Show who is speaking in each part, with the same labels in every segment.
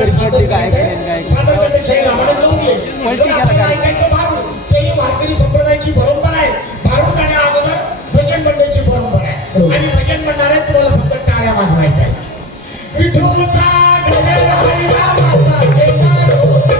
Speaker 1: वारकरीसाठी गायक वारकरी संप्रदायाची बरोबर आहे. भारूड आणि अगोदर भजन मंडळची बरोबर आहे. हो. आणि भजन म्हणणार आहे तुम्हाला फक्त टाळ्या वाजवायच्या विठोचा गजर हरिरा माझा विठोचा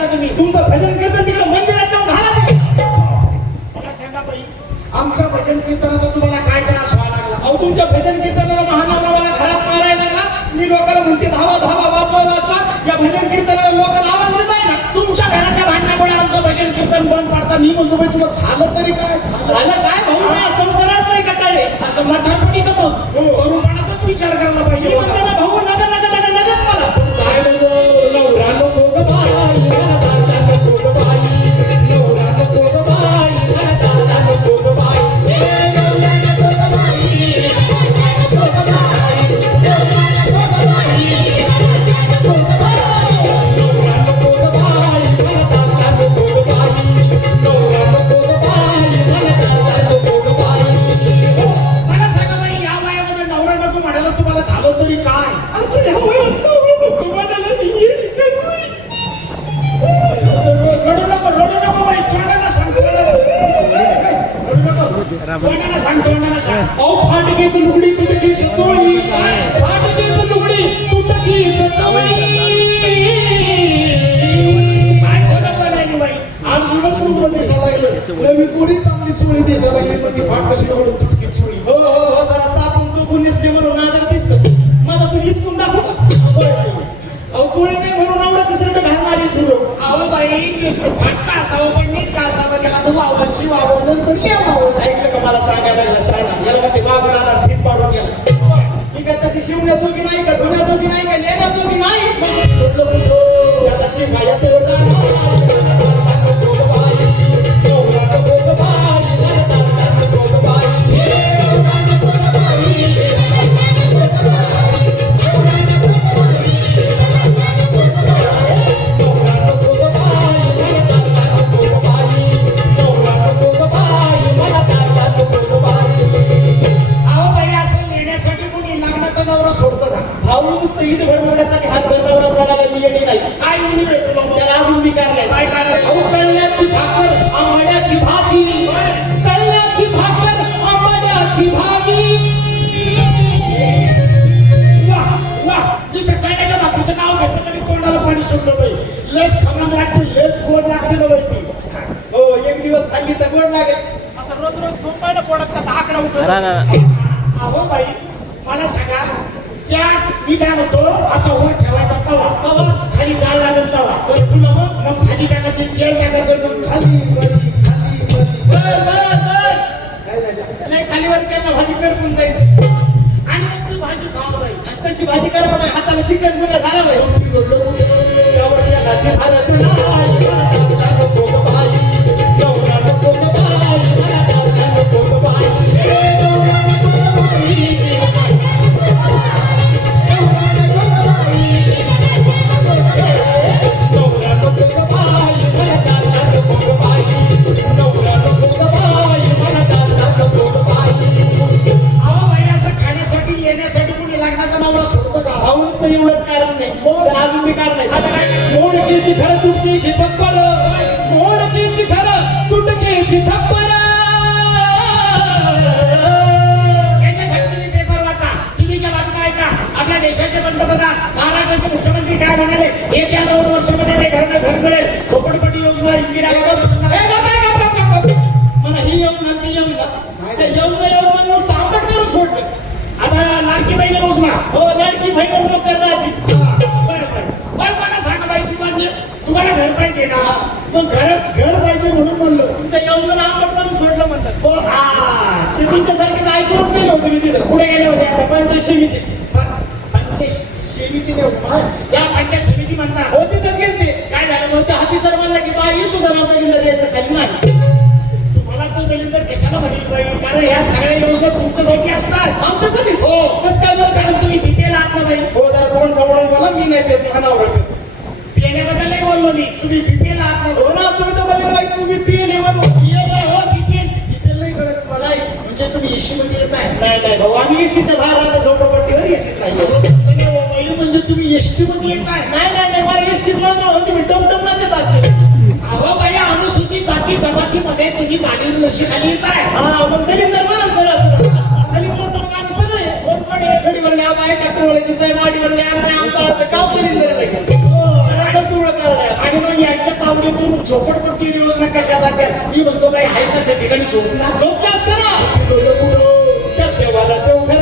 Speaker 1: ना तुम्ही
Speaker 2: तुमचं भजन कीर्तन तिकडे मंदिरात जाऊन घाला
Speaker 1: मला सांगा बाई आमच्या भजन कीर्तनाचा तुम्हाला काय त्रास व्हायला लागला?
Speaker 2: अहो तुमच्या भजन कीर्तनाला महानावरा मला घरात मारायला लागला. मी लोकांना म्हणते धावा धावा वाचवा वाचवा. या भजन कीर्तनाला लोकांना आवाज नाही जाईना
Speaker 1: तुमच्या घरातल्या भांडणामुळे आमचं भजन कीर्तन बंद पडता. मी म्हणतो बाई तुला झालं तरी काय? झालं
Speaker 2: काय भाऊ? माझ्या संसारात नाही कटाळे.
Speaker 1: असं म्हातारपणी का मग. तरुणपणातच विचार करायला पाहिजे नवी कोणी चांगली चोळी दिसायला लागली पण ती फाट कशी लुगडं तुटकी चोळी.
Speaker 2: हो हो हो जरा चापून चुकून दिसले म्हणून नाजर दिसत. मला तुम्ही हिचकून दाखव.
Speaker 1: होय बाई.
Speaker 2: अहो चोळी नाही म्हणून शर्ट
Speaker 1: अहो बाई ते फाट का असावं? पण नीट का असावं? त्याला वावं शिवावं नंतर
Speaker 2: ऐकलं का मला सांगायला लागला शाळा याला म्हणते मागून आला भीत पाडून गेला? मी काय तशी शिवण्याजोगी नाही का? धुण्याजोगी नाही का? नेण्याजोगी नाही? आता
Speaker 1: अहो बाई मला सांगा त्या मी काय म्हणतो असं वर ठेवायचा तवा. खाली जाळ लागेल तवा. मग मग भाजी टाकायची तेल टाकायचं मग खाली वरी खाली. वरी?
Speaker 2: नाही केला भाजी करपून जाईल.
Speaker 1: आणि मग ती भाजी खावा बाई.
Speaker 2: तशी भाजी करा बाई हाताला चिकन गुन्हा झाला बाई.
Speaker 1: का
Speaker 2: एवढंच कारण नाही. अजून बी कारण नाही. मोडकीची घर तुटकीची छप्पर. मोडकीची घर तुटकीची छप्पर.
Speaker 1: आपल्या देशाचे पंतप्रधान महाराष्ट्राचे मुख्यमंत्री काय म्हणाले? येत्या दोन वर्षामध्ये ते घरनं घर मिळेल. खोपडपट्टी योजना इंदिरा
Speaker 2: मला ही ती करून सोडलं
Speaker 1: आता लाडकी बहिणी योजना
Speaker 2: हो लाडकी बहीण उपयोग करण्याची
Speaker 1: बरं बरं. बरं मला सांगा बाई तुम्हाला तुम्हाला घर पाहिजे ना मग घर घर पाहिजे म्हणून म्हणलो.
Speaker 2: तुमच्या येऊन ना आंबट करून सोडलं म्हणतात.
Speaker 1: हो हा.
Speaker 2: ते तुमच्यासारखेच ऐकूनच गेलो होतो मी तिथं.
Speaker 1: पुढे गेले होते
Speaker 2: आता पंचायत समिती.
Speaker 1: पंचायत समितीने त्या पंचायत समिती म्हणतात
Speaker 2: हो तिथंच गेलते. काय झालं मग? त्या ऑफिसर म्हणला की बाई तुझं नाव तर रेशन खाली नाही.
Speaker 1: तुम्हाला तो दलिंदर कशाला म्हणेल बाई? कारण ह्या सगळ्या योजना तुमच्यासाठी असतात.
Speaker 2: आमच्यासाठी?
Speaker 1: हो कसं काय बरं? कारण तुम्ही बीपीएल आहात ना बाई.
Speaker 2: हो जरा तोंड समोरून बोला मी नाही पेत मला पेत
Speaker 1: पिण्याबद्दल नाही बोललो मी. तुम्ही बीपीएल आहात ना
Speaker 2: हो ना तुम्ही तर म्हणले बाई तुम्ही पिले म्हणून
Speaker 1: BPL आहे, हो बीपीएल बीपीएल नाही कळत मला म्हणजे तुम्ही एसी मध्ये येत आहे
Speaker 2: नाही नाही भाऊ आम्ही एसीच्या बाहेर राहतो झोपडपट्टीवर एसीत नाही
Speaker 1: तसं नाही हो म्हणजे तुम्ही एसटी मध्ये येत
Speaker 2: नाही. नाही नाही मला एसटीत म्हणून हो तुम्ही टमटमलाच येत असते
Speaker 1: जमातीमध्ये तुम्ही दारिद्र्य रेषेखाली येत आहे
Speaker 2: हा मग दलिंदर म्हणा सर असं दलिंदर तर आम्ही सगळे आहे गडीवर ल्या बाय ट्रॅक्टरवाल्याची जाय माडीवर ल्या नाही आमचा अर्थ गाव दलिंदर नाही करायला
Speaker 1: आणि मग याच्या तावडीतून झोपडपट्टी योजना कशा जात्यात मी म्हणतो काही आहे तशा ठिकाणी झोपणार
Speaker 2: झोपलं असतं ना त्या देवाला देव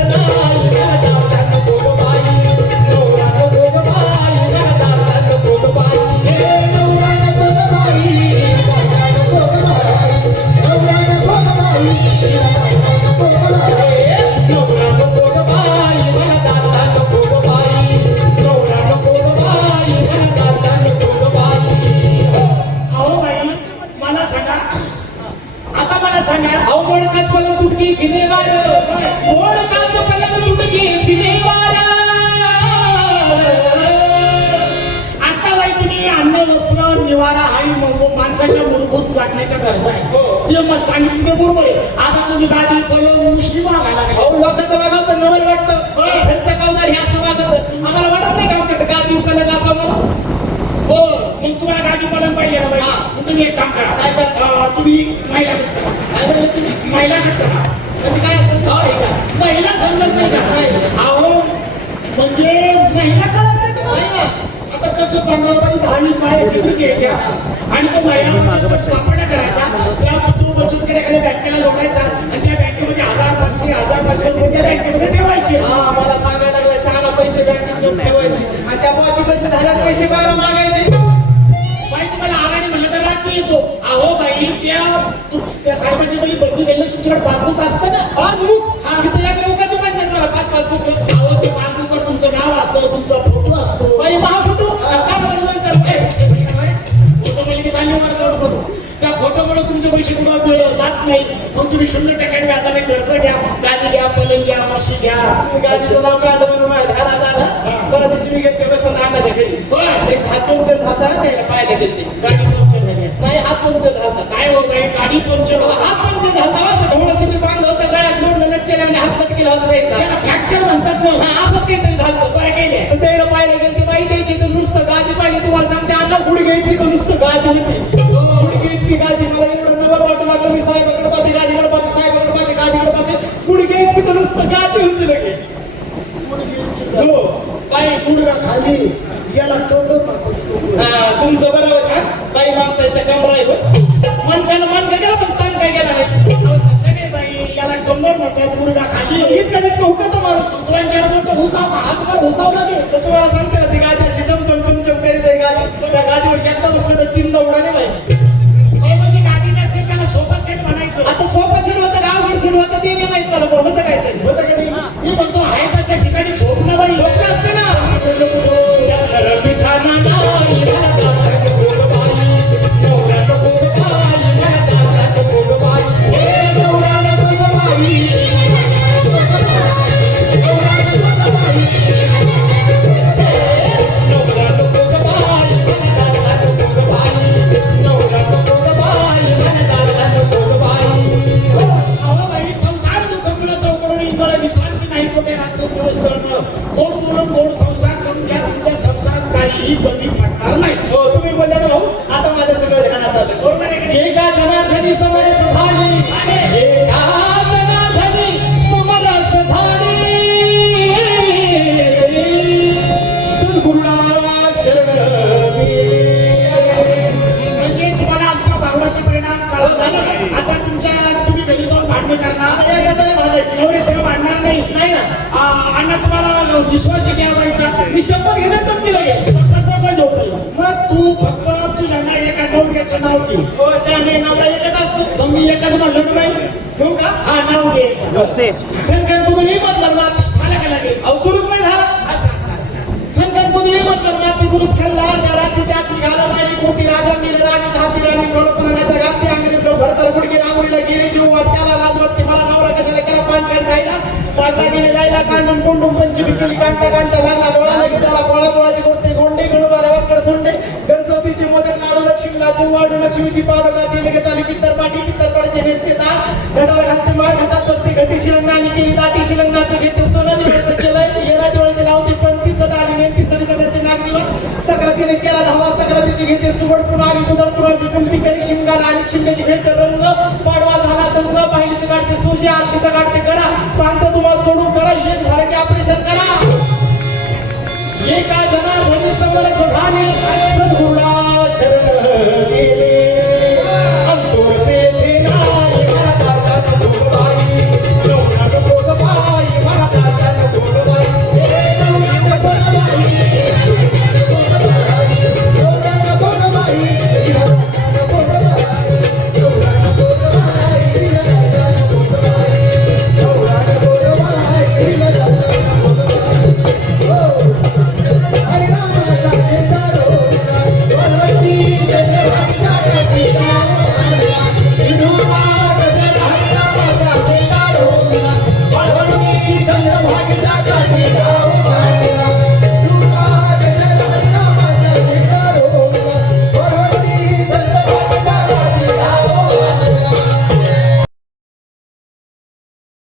Speaker 1: उशी मागायला लागले.
Speaker 2: अहो लोकांचं बघा तर नवल वाटतं. त्यांचा कावदार हे असं वागत आम्हाला वाटत नाही का आमच्याकडे गादी उकलत असं म्हणून?
Speaker 1: हो मग तुम्हाला गाडी पळून पाहिजे ना बाई.
Speaker 2: हा.
Speaker 1: तुम्ही एक काम करा.
Speaker 2: काय करा?
Speaker 1: तुम्ही महिला गट करा.
Speaker 2: काय तुम्ही?
Speaker 1: महिला गट करा.
Speaker 2: म्हणजे काय असं
Speaker 1: हो, हे का? महिला समजत नाही. का? अहो म्हणजे महिला कळत नाही
Speaker 2: ना.
Speaker 1: आता कसं सांगावं? बाई दहावीस बाया एकत्रित घ्यायच्या? आणि तो महिला स्थापना करायचा त्या तो बचत गट एखाद्या बँकेला जोडायचा बँकेमध्ये ठेवायचे.
Speaker 2: हा मला सांगायला लागलं शहाणा पैसे बँकेत ठेवायचे. आणि त्या पाची बदली झाल्यावर पैसे कोणाला मागायचे.
Speaker 1: बाई तुम्हाला आगाने म्हणलं तर राग येतो. अहो बाई त्या त्या साहेबांची जरी बदली झाली तुमच्याकडे पासबुक असतं ना?
Speaker 2: पासबुक हा इथे एका बुकाची पंचायत मला पाच
Speaker 1: पासबुक मग तुम्ही शून्य टक्क्याने व्याजाने कर्ज घ्या गादी घ्या पलंग घ्या म्हशी घ्या.
Speaker 2: गाडीचं नाव काढलं म्हणून माझ्या ध्यानात आलं परत दिवशी मी घेतले बसून अन्नाच्या घरी. एक हात पंक्चर झाला ना त्याला पाहायला गेलते.
Speaker 1: गाडी पंक्चर झाली.
Speaker 2: नाही हात पंक्चर झाला.
Speaker 1: काय हो बाई गाडी पंक्चर होत
Speaker 2: पंक्चर झाला असं ढोळं शिटी बांधलं होतं गळ्यात जोडलं नट केलं आणि हात नट केला होता
Speaker 1: त्याला फ्रॅक्चर म्हणतात मग
Speaker 2: हा असंच काहीतरी झालं
Speaker 1: बरं गेले.
Speaker 2: पण त्याला पाहायला गेलं ते बाई द्यायची तर नुसतं गादी पाहिली. तुम्हाला सांगते अण्णा गुडघे इतकी तर नुसतं गादी गुडघे इतकी गादी मला एवढं नवर वाटू लागलं मी साहेबाकडे पाहते गादीकडे पाहते साहेबाकडे पाहते गादीकडे पाहते गुडघे इतकी तर नुसतं गादी होती लगे हो
Speaker 1: बाई खाली याला कंबर मागवतो.
Speaker 2: तुमचं बरोबर का बाई माणसाच्या कमरा
Speaker 1: विश्रांती नाही कुठे गोड बोलून गोड संसार करून घ्या तुमच्या संसारात काहीही कमी विश्वास घ्यावायचा
Speaker 2: मी शपथ घेणार तुमची लगेच
Speaker 1: संकल्प काय झोपतोय मग तू फक्त तुझ्या ना एका डोंगऱ्याचं नाव घे.
Speaker 2: हो शाने नवरा एकच असतो.
Speaker 1: मग मी एकच म्हणलो ना बाई.
Speaker 2: ठेवू का?
Speaker 1: हा नाव घे.
Speaker 2: खनखन पुगली मधलं माती.
Speaker 1: झालं का लागेल
Speaker 2: अहो सुरूच नाही झाला. खनखन पुगली मधलं माती. गुरुच खाल्ला. त्या रात्री त्यात निघाला मारी मोठी राजांनी राणी छाती राणी ढोलपणाच्या गाठी अंगणी भरतर गुडगे रांगोळीला गेले जीव वाटत्याला गेले राहिला कांडून कोंडून पंचमी केली कांटा कांटा लागला डोळा लगेच झाला गोळा गोळाचे गोष्टी गोंडे गणुबाला वाकड सोंडे. गणपतीची मोदक लाडू लक्ष्मीला जीव वाढू लक्ष्मीची पाडू गाठी लगेच आली पित्तर पाठी पित्तर पाडीचे नेसते ताट घटाला घालते माळ घटात बसते घटी शिलंगाने केली दाटी शिलंगाचं घेते सोनं दिवसाचं केलंय. येणा दिवळचे लावते पंथी सट आली नेमती सडी सगळ्याचे नागदिवा सक्रातीने केला धावा सक्रातीची घेते सुवड पुन्हा आली दुधड पुन्हा कुंती करी शिंगाला आणि शिंगाची घेते रंग पाडवा झाला तर पाहिलीची काढते सुजी आरतीचा काढते करा सांगतो एका जनार्दनी समर सधाने सद्गुणा शरण